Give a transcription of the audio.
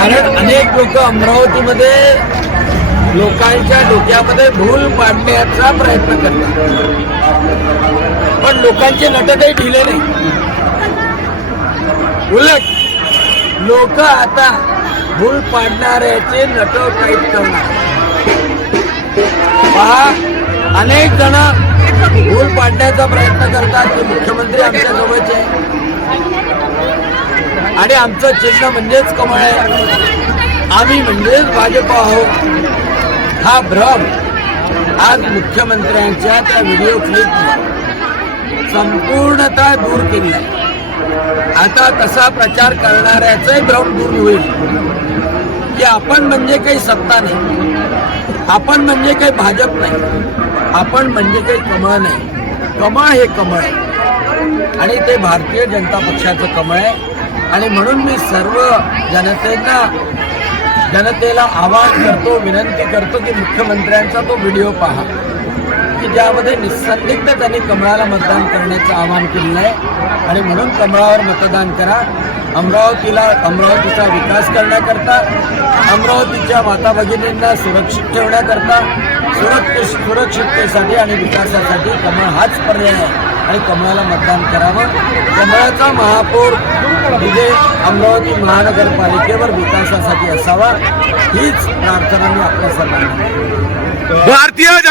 कारण अनेक लोक अमरावतीमध्ये लोकांच्या डोक्यामध्ये भूल पाडण्याचा प्रयत्न करतात. पण लोकांचे नट काही ढिले नाही. उलट लोक आता भूल पाडणाऱ्याचे नट काही करणार पहा अनेक जण भूल पाडण्याचा प्रयत्न करतात ते मुख्यमंत्री आमच्या जवळचे आहे. आणि आमचं चिन्ह म्हणजेच कमळ आहे? आम्ही म्हणजेच भाजप आहोत. हा भ्रम आज मुख्यमंत्र्यांच्या त्या व्हिडिओ क्लिप संपूर्णतः दूर केली आता तसा प्रचार करणाऱ्याचाही भ्रम दूर होईल. की आपण म्हणजे काही सत्ता नाही. आपण म्हणजे काही भाजप नाही. आपण म्हणजे काही कमळ नाही. कमळ हे कमळ आहे. आणि ते भारतीय जनता पक्षाचं कमळ आहे. आणि म्हणून मी सर्व जनतेला जनतेला आवाहन करतो विनंती करतो की मुख्यमंत्र्यांचा तो व्हिडिओ पहा. की ज्यामध्ये निसंदिग्ध त्यांनी कमळाला मतदान करण्याचं आवाहन केलेलं आहे. आणि म्हणून कमळावर मतदान करा. अमरावतीला अमरावतीचा विकास करण्याकरता अमरावतीच्या माता भगिनींना सुरक्षित ठेवण्याकरता सुरक्षित सुरक्षिततेसाठी आणि विकासासाठी कमळ हाच पर्याय आहे. आणि कमळाला मतदान करावं. कमळाचा महापौर म्हणजे अमरावती महानगरपालिकेवर विकासासाठी असावा. हीच प्रार्थना मी आपल्या सर्वांना भारतीय जनता